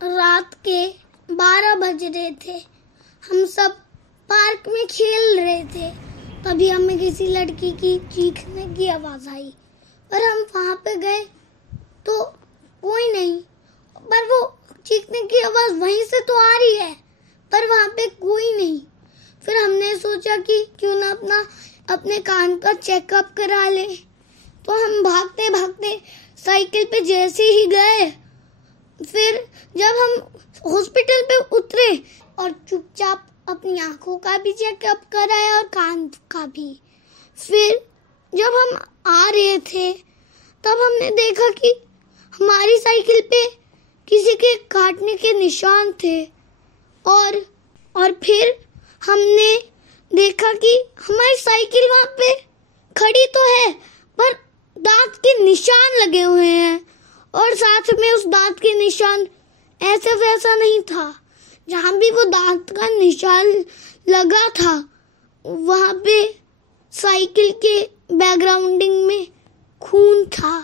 रात के 12 बज रहे थे। हम सब पार्क में खेल रहे थे, तभी हमें किसी लड़की की चीखने की आवाज़ आई और हम वहाँ पे गए तो कोई नहीं, पर वो चीखने की आवाज़ वहीं से तो आ रही है पर वहाँ पे कोई नहीं। फिर हमने सोचा कि क्यों ना अपने कान का चेकअप करा ले। तो हम भागते भागते साइकिल पे जैसे ही गए, फिर जब हम हॉस्पिटल पे उतरे और चुपचाप अपनी आंखों का भी चेकअप कराया और कान का भी। फिर जब हम आ रहे थे तब हमने देखा कि हमारी साइकिल पे किसी के काटने के निशान थे और फिर हमने देखा कि हमारी साइकिल वहाँ पे खड़ी तो है पर दांत के निशान लगे हुए हैं, और साथ में उस दांत के निशान ऐसा वैसा नहीं था। जहाँ भी वो दांत का निशान लगा था वहाँ पे साइकिल के बैकग्राउंडिंग में खून था।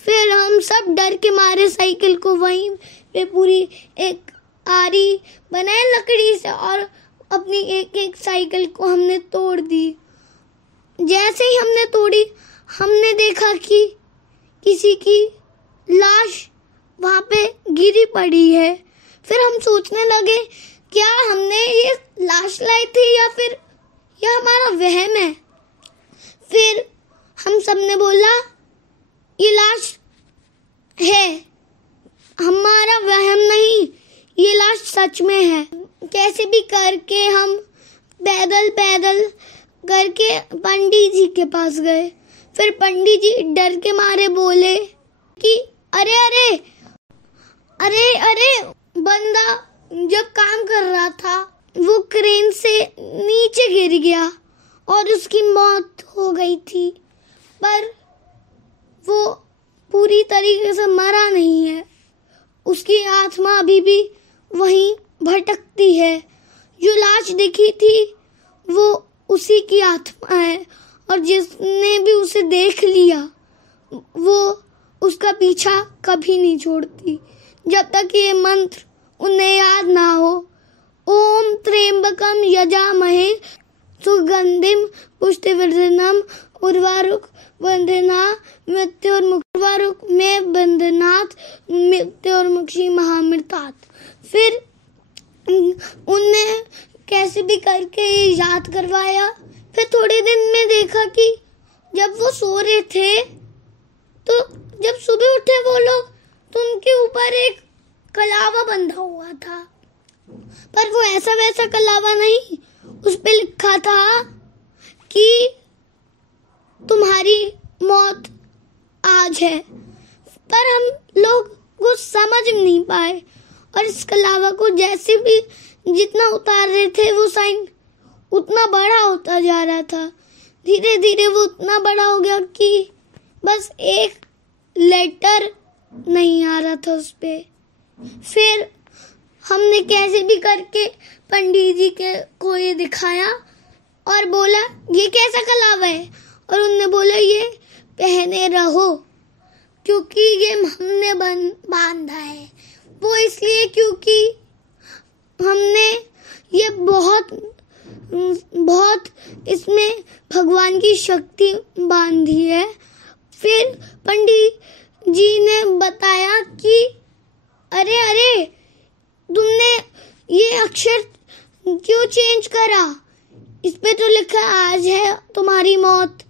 फिर हम सब डर के मारे साइकिल को वहीं पे पूरी एक आरी बनाए लकड़ी से और अपनी एक एक साइकिल को हमने तोड़ दी। जैसे ही हमने तोड़ी, हमने देखा कि किसी की लाश वहाँ पे गिरी पड़ी है। फिर हम सोचने लगे क्या हमने ये लाश लाई थी या फिर यह हमारा वहम है। फिर हम सब ने बोला ये लाश है, हमारा वहम नहीं, ये लाश सच में है। कैसे भी करके हम पैदल करके पंडित जी के पास गए। फिर पंडित जी डर के मारे बोले कि अरे बंदा जब काम कर रहा था वो क्रेन से नीचे गिर गया और उसकी मौत हो गई थी, पर वो पूरी तरीके से मरा नहीं है। उसकी आत्मा अभी भी वहीं भटकती है। जो लाश दिखी थी वो उसी की आत्मा है, और जिसने भी उसे देख लिया वो उसका पीछा कभी नहीं छोड़ती जब तक ये मंत्र उन्हें याद ना हो। ओम त्र्यंबकम यजामहे सुगंधिम पुष्टिवर्धनम उर्वारुक वंदना मृत्युर्मुक्षवारुक में बंधनात् मृत्युर्मुक्षी महामृतात्। फिर उनने कैसे भी करके याद करवाया। फिर थोड़े दिन में देखा कि जब वो सो रहे थे तो जब सुबह उठे वो लोग तो उनके ऊपर एक कलावा बंधा हुआ था, पर वो ऐसा वैसा कलावा नहीं। उस पे लिखा था कि तुम्हारी मौत आज है, पर हम लोग कुछ समझ नहीं पाए और इस कलावा को जैसे भी जितना उतार रहे थे वो साइन उतना बड़ा होता जा रहा था। धीरे धीरे वो उतना बड़ा हो गया कि बस एक लेटर नहीं आ रहा था उस पे। फिर हमने कैसे भी करके पंडित जी को ये दिखाया और बोला ये कैसा कलावा है, और उन्होंने बोला ये पहने रहो क्योंकि ये हमने बांधा है। वो इसलिए क्योंकि हमने ये बहुत इसमें भगवान की शक्ति बांधी है। फिर पंडित जी ने बताया कि अरे तुमने ये अक्षर क्यों चेंज करा, इस पे तो लिखा आज है तुम्हारी मौत।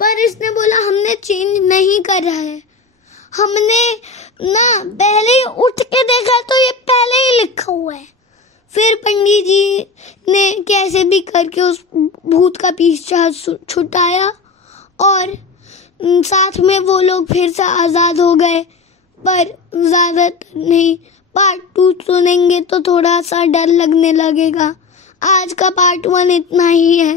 पर इसने बोला हमने चेंज नहीं करा है, हमने ना पहले ही उठ के देखा तो ये पहले ही लिखा हुआ है। फिर पंडित जी ने कैसे भी करके उस भूत का पीछा छुटाया और साथ में वो लोग फिर से आज़ाद हो गए। पर ज़्यादातर नहीं, पार्ट 2 सुनेंगे तो थोड़ा सा डर लगने लगेगा। आज का पार्ट 1 इतना ही है।